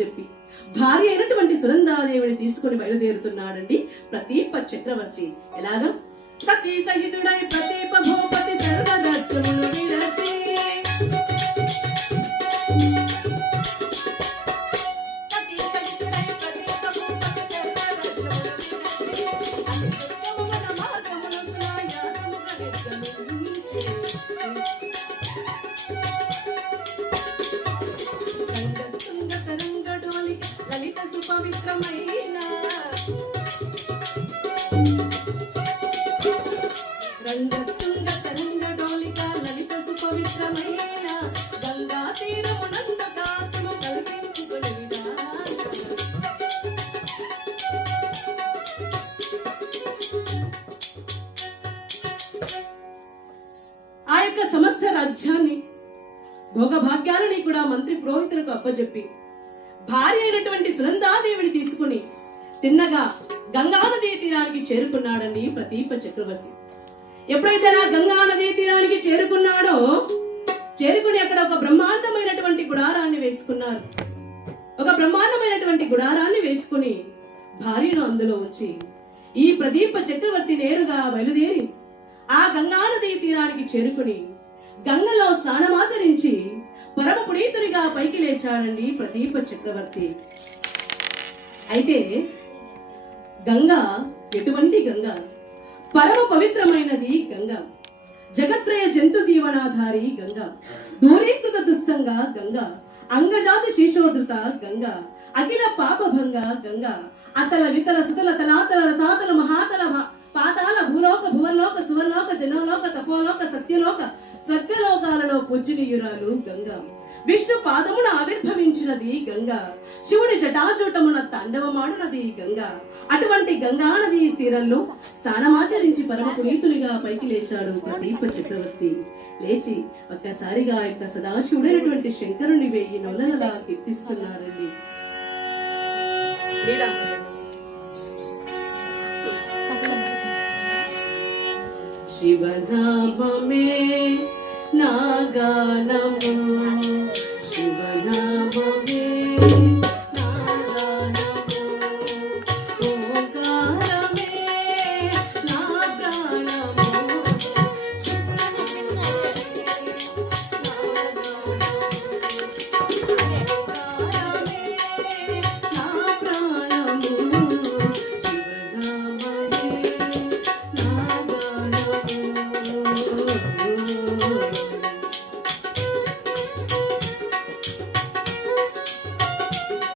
చెప్పి. భార్య అయినటువంటి సునందాదేవిని తీసుకుని బయలుదేరుతున్నాడండి ప్రతీప చక్రవర్తి. ఎలాగా? సతీ సహితుడై ప్రతీప భూపతి సర్వరాజ్యములు విరచి. సమస్త రాజ్యాన్ని భోగభాగ్యాలని కూడా మంత్రి పురోహితులకు అప్పజెప్పి భార్య అయినటువంటి సునందాదేవిని తీసుకుని తిన్నగా గంగానదీ తీరానికి చేరుకున్నాడండి ప్రతీప చక్రవర్తి. ఎప్పుడైతే నా గంగా నదీ తీరానికి చేరుకున్నాడో చేరుకుని అక్కడ ఒక బ్రహ్మాండమైనటువంటి గుడారాన్ని వేసుకున్నారు. ఒక బ్రహ్మాండమైనటువంటి గుడారాన్ని వేసుకుని భార్యను అందులో ఉంచి ఈ ప్రదీప చక్రవర్తి నేరుగా బయలుదేరి ఆ గంగా నదీ తీరానికి చేరుకుని గంగలో స్నానమాచరించి పరమ పునీతునిగా పైకి లేచాడండి ప్రదీప చక్రవర్తి. అయితే గంగ ఎటువంటి గంగ? పరమ పవిత్రమైనది గంగ. జగత్రయ జంతు జీవనాధారి గంగ. దూరీకృత దుస్సంగ గంగ. అంగజాతి శీశోధృత గంగ. అఖిల పాపభంగ గంగ. అతల వితల సుతల తలాతల రసాతల మహాతల పాతాల భూలోక భువలోక సువర్లోక జనలోక తపోలోక సత్యలోక స్వర్గలోకాలలో పూజనీయురాలు గంగ. విష్ణు పాదమున ఆవిర్భవించినది గంగ. శివుని జటాజూటమున తాండవమాడునది గంగ. అటువంటి గంగా నది తీరంలో స్నానమాచరించి పరమ పునీతునిగా పైకి లేచాడు ప్రదీప చక్రవర్తి. లేచి ఒక్కసారిగా యొక్క సదాశివుడైనటువంటి శంకరుని వెయ్యి నొలనలా కీర్తిస్తున్నారండి శివనామమే నాగానము.